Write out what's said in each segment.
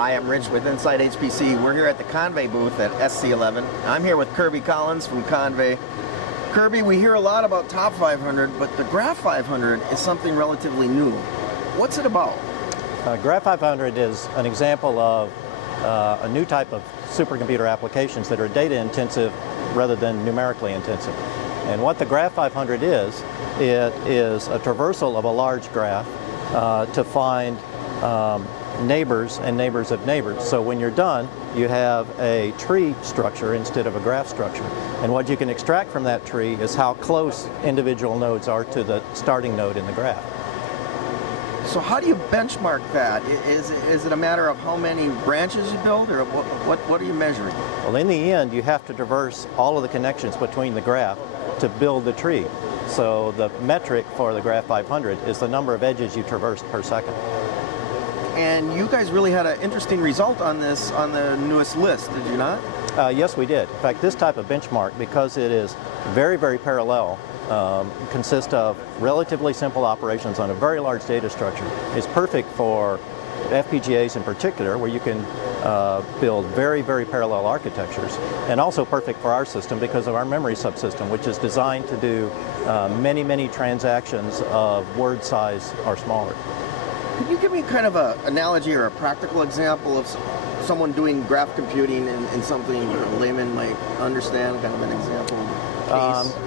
Hi, I'm Rich with Inside HPC. We're here at the Convey booth at SC11. I'm here with Kirby Collins from Convey. Kirby, we hear a lot about Top 500, but the Graph500 is something relatively new. What's it about? Graph500 is an example of a new type of supercomputer applications that are data intensive rather than numerically intensive. And what the Graph500 is, it is a traversal of a large graph to find neighbors and neighbors of neighbors. So when you're done, you have a tree structure instead of a graph structure. And what you can extract from that tree is how close individual nodes are to the starting node in the graph. So how do you benchmark that? Is it a matter of how many branches you build, or what are you measuring? Well, in the end, you have to traverse all of the connections between the graph to build the tree. So the metric for the Graph500 is the number of edges you traverse per second. And you guys really had an interesting result on this on the newest list, did you not? Yes, we did. In fact, this type of benchmark, because it is very, very parallel, consists of relatively simple operations on a very large data structure, is perfect for FPGAs in particular, where you can build very, very parallel architectures, and also perfect for our system because of our memory subsystem, which is designed to do many, many transactions of word size or smaller. Can you give me kind of an analogy or a practical example of someone doing graph computing in something a layman might understand, kind of an example case?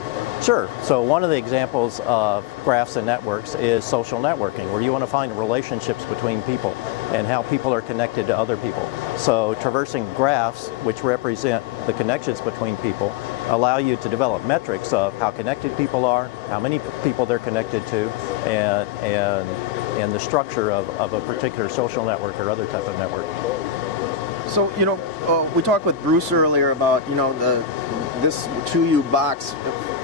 Sure. So one of the examples of graphs and networks is social networking, where you want to find relationships between people and how people are connected to other people. So traversing graphs, which represent the connections between people, allow you to develop metrics of how connected people are, how many people they're connected to, and the structure of a particular social network or other type of network. So, you know, we talked with Bruce earlier about, you know, this 2U box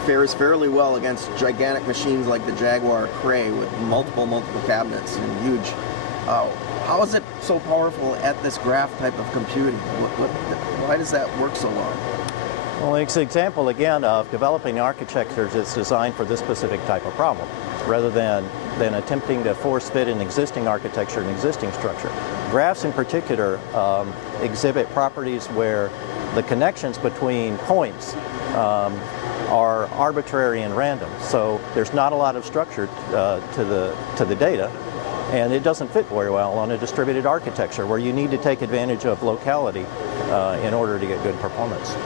fares fairly well against gigantic machines like the Jaguar Cray with multiple cabinets and huge. How is it so powerful at this graph type of computing? Why does that work so well? Well, it's an example, again, of developing architectures that's designed for this specific type of problem, rather than attempting to force fit an existing architecture, an existing structure. Graphs in particular exhibit properties where the connections between points are arbitrary and random. So there's not a lot of structure to the data, and it doesn't fit very well on a distributed architecture where you need to take advantage of locality in order to get good performance.